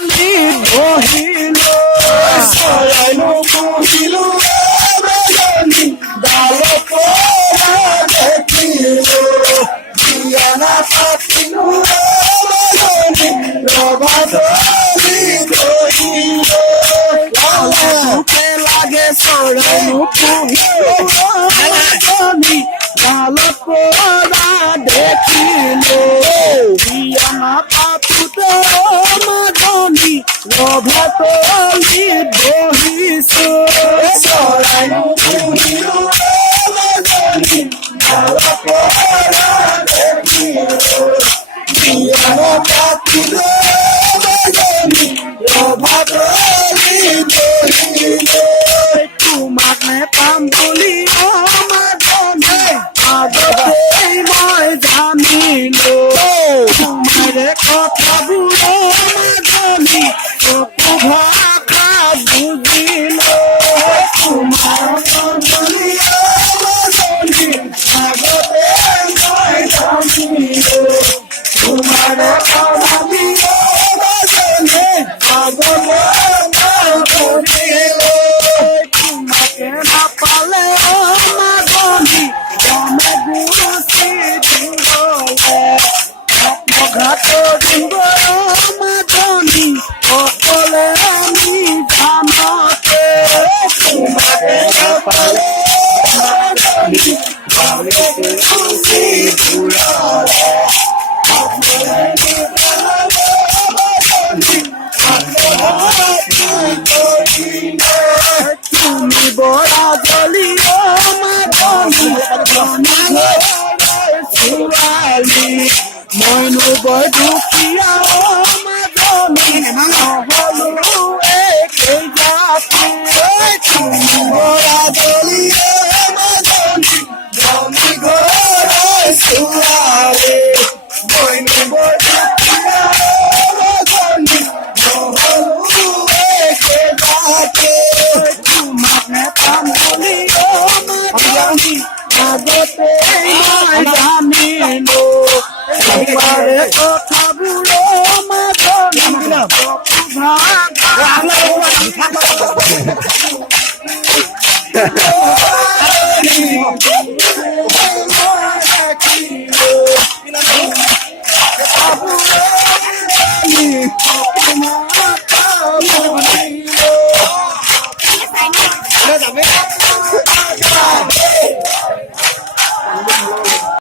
বহিল সরাইনো বহিল রজনী ডাল পোড়া দেখিল জিয়ানা পাতিল রজনী রবাদলি কহিল লালুকে লাগে সরাইনো বহিল রজনী ডাল পোড়া দেখিল জিয়ানা পাতুতে মাজনী রভাতলি বহিছো সরাইনো বহিল মাজনী ডাল পোড়া দেখিল জিয়ানা পাতুতে মাজনী রভাতলি বহিল তোমাকে পাম বলি মাজনী আগতেই মই জানিলো তোমারে কথাবোৰে মাজনী চকু ভাষা বুজিলো তোমাৰ মাজনী মাজনী আগতে মই জানিলো তোমাৰে কথাবোৰে মাজনী আগতে মই বুজিলো তোমাকে নাপালে মাজনী গমে গুচি দিবলে ঘাট দিব মাজনী অকলে আমি জানতে তোমাকে নাপালে মাজনী গমে গুচি দিবলে তুমি বৰা জলিও মাজনী ছোৱালী মইনো বৰ দুখীয়া মাজনী নহলো একেই জাতি তুমি বৰা জলিও মাজনী জমি ঘৰৰ ছোৱালী মইনো বৰ দুখীয়া মাজনী নহলো একেই জাতি তোমাক নেপাম বুলি মাজনী আগতে মই জানিলো তোমাৰে কথাবোৰে মাজনী